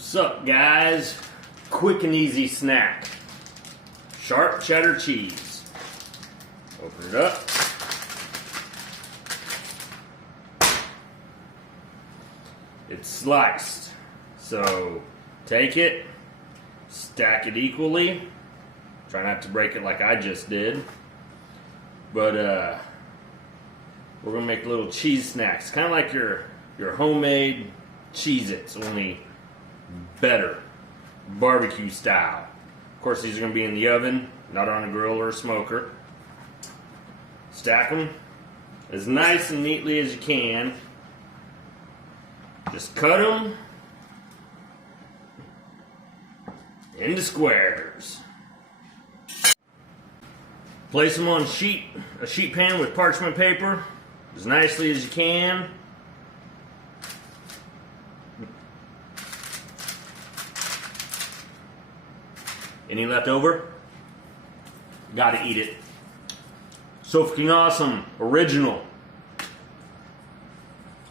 What's up, guys? Quick and easy snack. Sharp cheddar cheese. Open it up. It's sliced. So take it, stack it equally. Try not to break it like I just did. But we're gonna make little cheese snacks, kind of like your homemade cheez-its, only better, barbecue style. Of course, these are gonna be in the oven, not on a grill or a smoker. Stack them as nice and neatly as you can. Just cut them into squares. Place them on a sheet pan with parchment paper as nicely as you can. Any left over? Gotta eat it. So fucking awesome, original.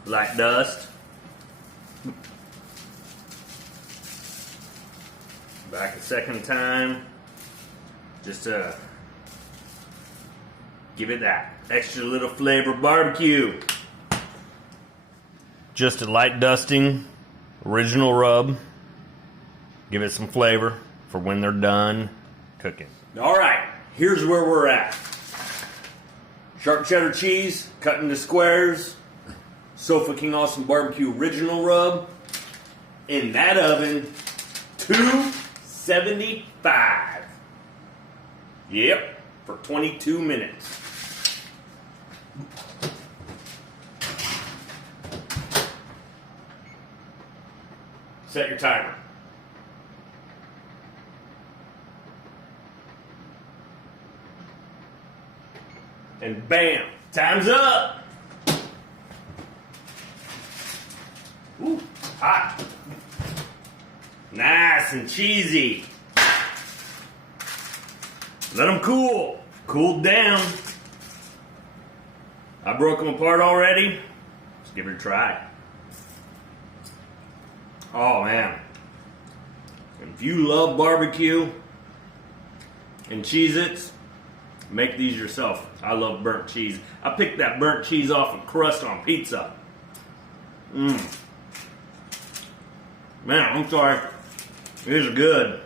Like dust. Back a second time. Just give it that extra little flavor barbecue. Just a light dusting, original rub. Give it some flavor for when they're done cooking. Alright, here's where we're at. Sharp cheddar cheese, cut into squares. So fucking awesome barbecue original rub. In that oven, 275. Yep, for 22 minutes. Set your timer. And bam, time's up. Ooh, hot. Nice and cheesy. Let them cool. Cooled down. I broke them apart already. Let's give it a try. Oh man. If you love barbecue and Cheez-Its, make these yourself. I love burnt cheese. I picked that burnt cheese off a crust on pizza. Man, I'm sorry. These are good.